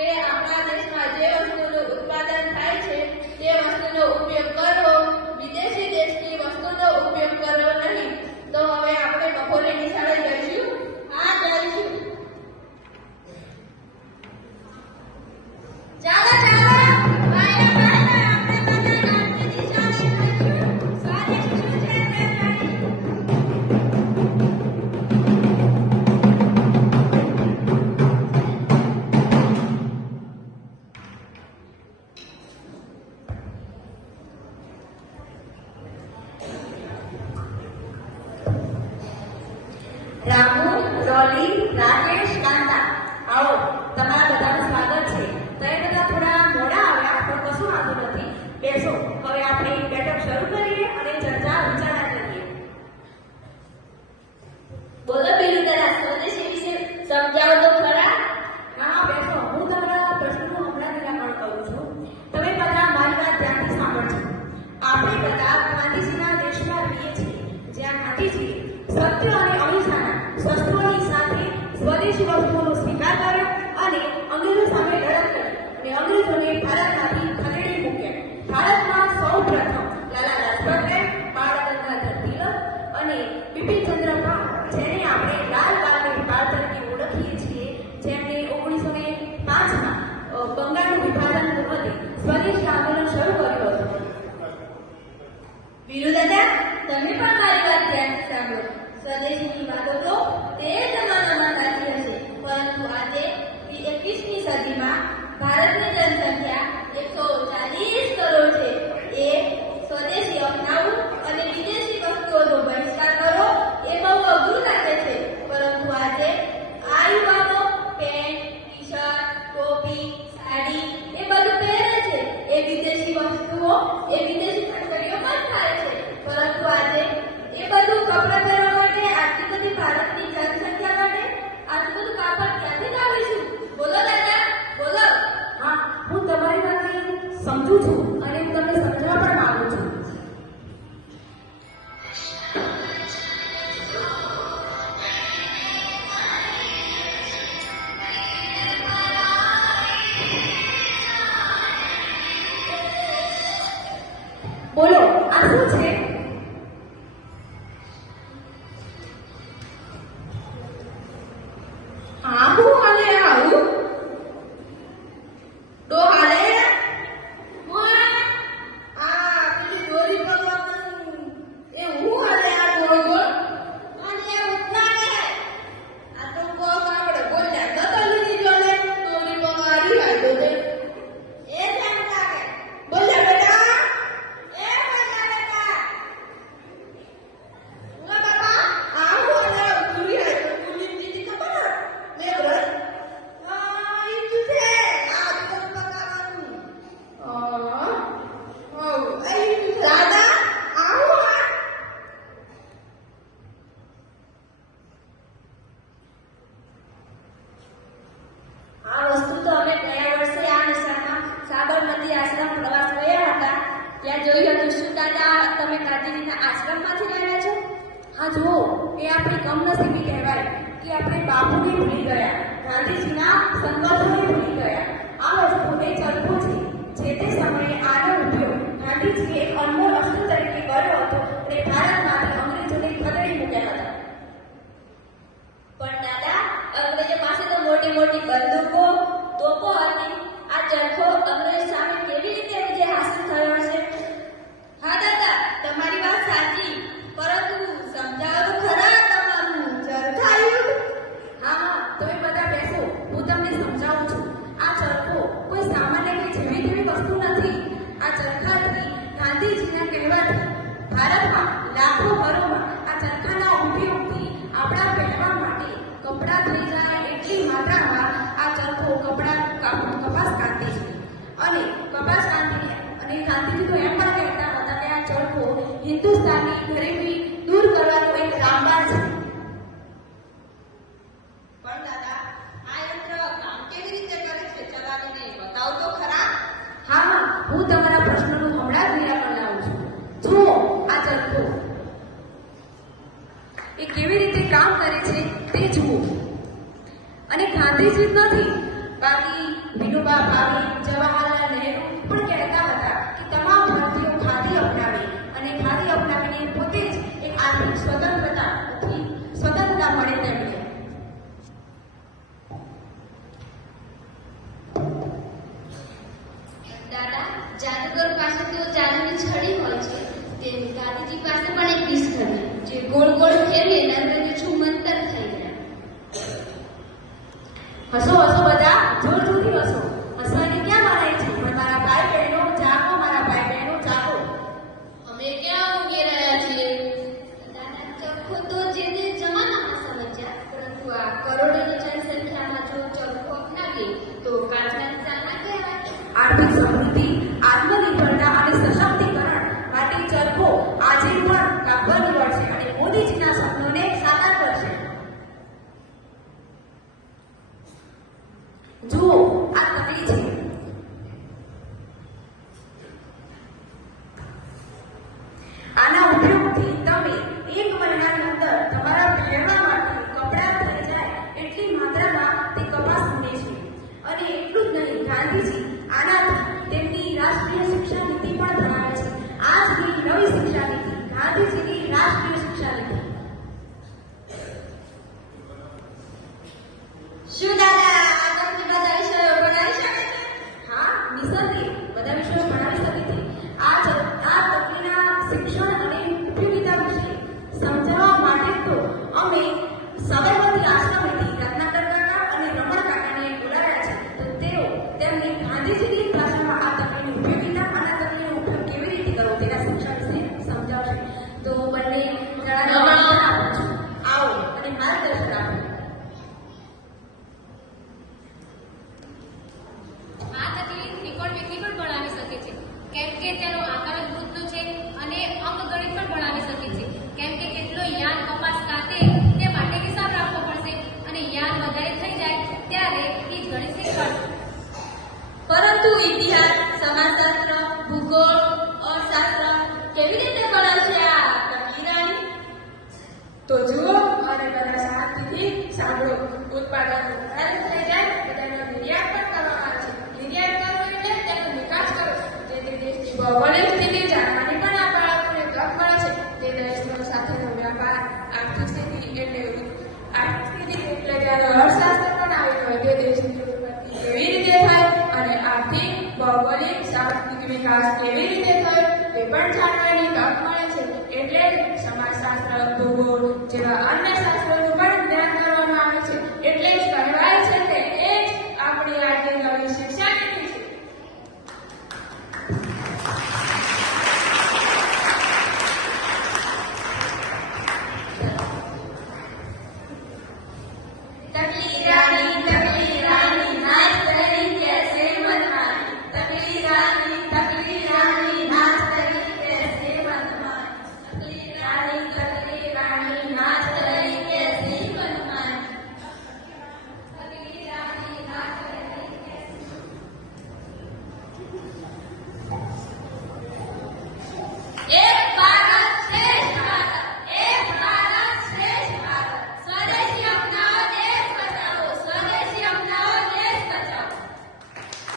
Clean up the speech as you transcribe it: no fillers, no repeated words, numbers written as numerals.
કે આપણા દેશમાં જે વસ્તુનું ઉત્પાદન થાય છે તે વસ્તુનો ઉપયોગ કરવો, વિદેશી દેશની વસ્તુનો ઉપયોગ કરવો નહીં. તો હવે આપણે બપોરે નિશાળે જઈશું? હા, જઈશું. ચાલો ચાલો રામુ, રોલી, રાકેશ, કાંતા, આવો તમારા બધાનું સ્વાગત છે. તમે બધા થોડા મોડા આવ્યા પણ કશું વાંધો નથી. બેસો. હવે આપણે બેઠક શરૂ કરીએ અને ચર્ચા વિચારણા કરીએ. બોલો બિરુદરા, સ્વદેશી વિશે સમજાવો તો ખરા. હા, બેસો. હું તમારા પ્રશ્નનું હમણાં નિરાકરણ કરું છું. તમે બધા મારી વાત ધ્યાનથી સાંભળજો. આપણે બધા ગાંધીજીના દેશમાં રહીએ છીએ, જ્યાં ગાંધીજીએ સત્ય અને અહિંસાના શસ્ત્રોની સાથે સ્વદેશી વસ્તુઓનો સ્વીકાર કર્યો અને અંગ્રેજો સામે લડત કરી અને અંગ્રેજોને ભારતમાંથી ખદેડી મૂક્યા. ભારતમાં સૌ પ્રથમ લાલા લાજપત રાય, બાળ ગંગાધર તિલક અને બિપિનચંદ્ર પાલ, જેને આપણે લાલ બાલની પાલ તરીકે ઓળખીએ છીએ, જેમણે 1905માં બંગાળનું વિભાજન વખતે સ્વદેશી આંદોલન શરૂ કર્યું હતું. બિરુદરા, તમે પણ મારી વાત ધ્યાનથી સાંભળો. સ્વદેશીની વાતો તો તે જમાનામાં સાચી હશે, પરંતુ આજે 21મી સદીમાં ભારતની જનસંખ્યા 140 કરોડ છે. એ સ્વદેશી અપનાવવું અને વિદેશી વસ્તુઓનો બહિષ્કાર કરવો એ બહુ અઘરું લાગે છે. પરંતુ આજે આ યુવાનો પેન્ટ, ટી-શર્ટ, ટોપી, સાડી એ બધું પહેરે છે. એ વિદેશી વસ્તુઓ, એ વિદેશી ફેક્ટરીઓમાં જ થાય છે. પરંતુ આજે એ બધું કપડાં પહેરવા માટે આટલી બધી ભારતની જનસંખ્યા માટે આટલું બધું કાપડ ક્યાંથી લાવીશું? બોલો દાદા, બોલો. હા, હું તમારી વાતને સમજુ છું અને હું તમને સમજવા પણ માંગુ છું. બોલો, આ શું છે? આવું હાલે આવું તો હાલે આ પેલી દોરી પકડવાનું એ હું હાલે આ ગોળ ગોળ અને ઉતના કે આ તો કોક આપણે બોલ્યા ગતો લીધી જો ને દોરી પકડવાની હોય તો એ કેમ લાગે બોલ્યા બેટા એ બોલ્યા બેટા ના બાપા આ હું હાલે દોરી હોય તો દોરી દીધી ખબર મેં બ્રશ ઈ શું છે આ તો પકાવાનું દાદા આવું આ વસ્તુ તો અમે ગયા વર્ષે આ નિશાળમાં સાબરમતી આશ્રમ પ્રવાસ ગયા હતા, ત્યાં જોયું હતું. શું દાદા તમે ગાંધીજીના આશ્રમમાંથી લાવ્યા છો? હા, જુઓ, એ આપણી કમનસીબી કહેવાય કે આપણે બાપુને ભૂલી ગયા, ગાંધીજીના સંકલ્પોને ભૂલી ગયા. આ વસ્તુ એ ચરખો છે જે તે સમયે આનો ઉપયોગ ગાંધીજીએ એક અનમોલ અસ્ત્ર તરીકે કર્યો હતો અને ભારતમાંથી અંગ્રેજોને ખદેડી મૂક્યા હતા. પણ દાદા, અંગ્રેજો પાસે તો મોટી મોટી બંદૂકો, તોપો હતી. આ ચરખો અંગ્રેજ સામે કેવી રીતે વિજય હાંસલ થયો હશે? હા દાદા, તમારી વાત સાચી, પરંતુ સમજાવો ખરા તમારું ચરખાયું. હા, તમે બધા બેસો, હું તમને સમજાવું છું. આ ચરખો કોઈ સામાન્ય કે જેવી તેવી વસ્તુ નથી. આ ચરખાથી ગાંધીજીના કહેવાથી ભારતમાં લાખો ઘરોમાં આ ચરખાના ઉપયોગથી આપણા પહેરવા માટે કપડાં થઈ જાય એટલી માત્રામાં આ ચરખો કપાસ કાંતે છે. અને કપાસ કાંતીને અને ગાંધીજી તો એમ પણ કહેતા હતા કે આ ચરખો હિન્દુસ્તાનની ગરીબી દૂર કરવાનો એક રામબાણ છે. પણ દાદા, આ યંત્ર કામ કેવી રીતે કરે છે ચલાવીને બતાવો તો ખરા. હા હા, હું તમારા પ્રશ્નનું હમણાં જ નિરાકરણ લાવું છું. જુઓ, આ ચરખો એ કેવી રીતે કામ કરે છે તે જુઓ. અને ગાંધીજી જ નથી, બાકી વિનોબા ભાવે, જવાહરલાલ નહેરુ પણ કહેતા હતા કે તમામ ભારતીયો ખાદી અપનાવે અને ખાદી અપનાવીને પોતે જ એક આર્થિક સ્વતંત્રતા મળે તેમને. દાદા, જાદુગર પાસે તો જાદુની છડી હોય છે, તે ગાંધીજી પાસે પણ એક પિસ્તોલ જે ગોળ ગોળ ફેરવી નરેન્દ્ર છુમંતર થઈ ગયા. હસો હસો બધા, જોર જોરથી હસો. હસવાની ક્યાં મનાય છે? પણ મારા ભાઈ બહેનો જાગો, મારા ભાઈ બહેનો જાગો. અમે ક્યાં ઊંઘી રહ્યા છીએ? દાદા, ચરખો તો જે તે જમાનામાં સમજ્યા, પરંતુ આ કરોડોની જનસંખ્યામાં જો ચરખો અપનાવીએ તો કાચના ચાના કહેવાય. આર્થિક સમૃદ્ધિ, આત્મનિર્ભરતા અને સશક્તિકરણ માટે ચરખો આજે પણ કાપડ નીવડશે અને મોદીજીના સપનોને સાકાર કરશે. જુઓ, આ તકલી છે. આના ઉપયોગથી તમે એક મહિનાની અંદર તમારા પહેરવા માટે કપડાં થઈ જાય એટલી માત્રામાં તે કપાસ બને છે. અને એટલું જ નહીં, ગાંધીજી આનાથી તેમની રાષ્ટ્રીય શિક્ષા નીતિ પણ ધરાવે છે. આજની નવી શિક્ષા નીતિ, ગાંધીજીની રાષ્ટ્રીય શિક્ષા નીતિ. શું દાદા આ તમને બધા વિષયો ભણાવી શકે છે? હા, નિસંદેહ બધા વિષયો ભણાવી શકે છે. આ તકલીના શિક્ષણ અને ઉપયોગિતા વિશે સમજાવવા માટે તો અમે સાબરમતી આશ્રમેથી રત્નાકર કાકા અને રમણ કાકાને બોલાવ્યા છે. તો તેઓ તેમને ગાંધીજીની ભાષામાં આ તકલીની ઉપયોગિતા અને આ તકલીનો ઉપયોગ કેવી રીતે કરવો તેના શિક્ષણ વિશે સમજાવશે. તો બંને જણાને આપું છું. આવો અને માર્ગદર્શન આપો. આ તકલીફ ત્રિકોણમિતિ પણ ભણાવી શકે છે, કેમ કે તેનો આકાર જ વૃત્તનો છે, અને અંકગણિત પણ ભણાવી શકે છે, કેમ કે કેટલો યાન કપાસ કાતે તે માટે હિસાબ રાખવો પડશે, અને યાન વધારે થઈ જાય ત્યારે એ ગણિત શીખવાડશે. પરંતુ ઇતિહાસ, સમાજશાસ્ત્ર, ભૂગોળ, અર્થશાસ્ત્ર કેવી રીતે ભણાવશે આ તકલી રાણી? તો જુઓ અને બધા શાંતિથી સાંભળો. ઉત્પાદનનો પ્રારંભ થઈ જાય તો તેનો નિર્યાત પણ કરવામાં આવે છે. નિર્યાત કરવો એટલે તેનો નિકાસ કરો. જે તે દેશની ભૌગોલિક સ્થિતિ જાણવાની પણ આ બાળકોને તક મળે છે. તે દેશનો સાથેનો વ્યાપાર, આર્થિક સ્થિતિ એટલે તેનો અર્થશાસ્ત્ર પણ આવેલું હોય. તે દેશની ઉન્નતિ કેવી રીતે થાય અને આર્થિક, ભૌગોલિક, સામાજિક વિકાસ કેવી રીતે થાય તે પણ જાણવાની તક મળે છે. એટલે સમાજશાસ્ત્ર, ભૂગોળ જેવા અન્ય શાસ્ત્રોનું પણ જ્ઞાન કરવામાં આવે છે. એટલે જ કહેવાય છે કે એ જ આપણી આજની નવી શિક્ષા નીતિ છે. તકલી રાણી નાચ કરી કેસે મનમાની. તકલી રાણી નાચ કરી કેસે મનમાની. તકલી રાણી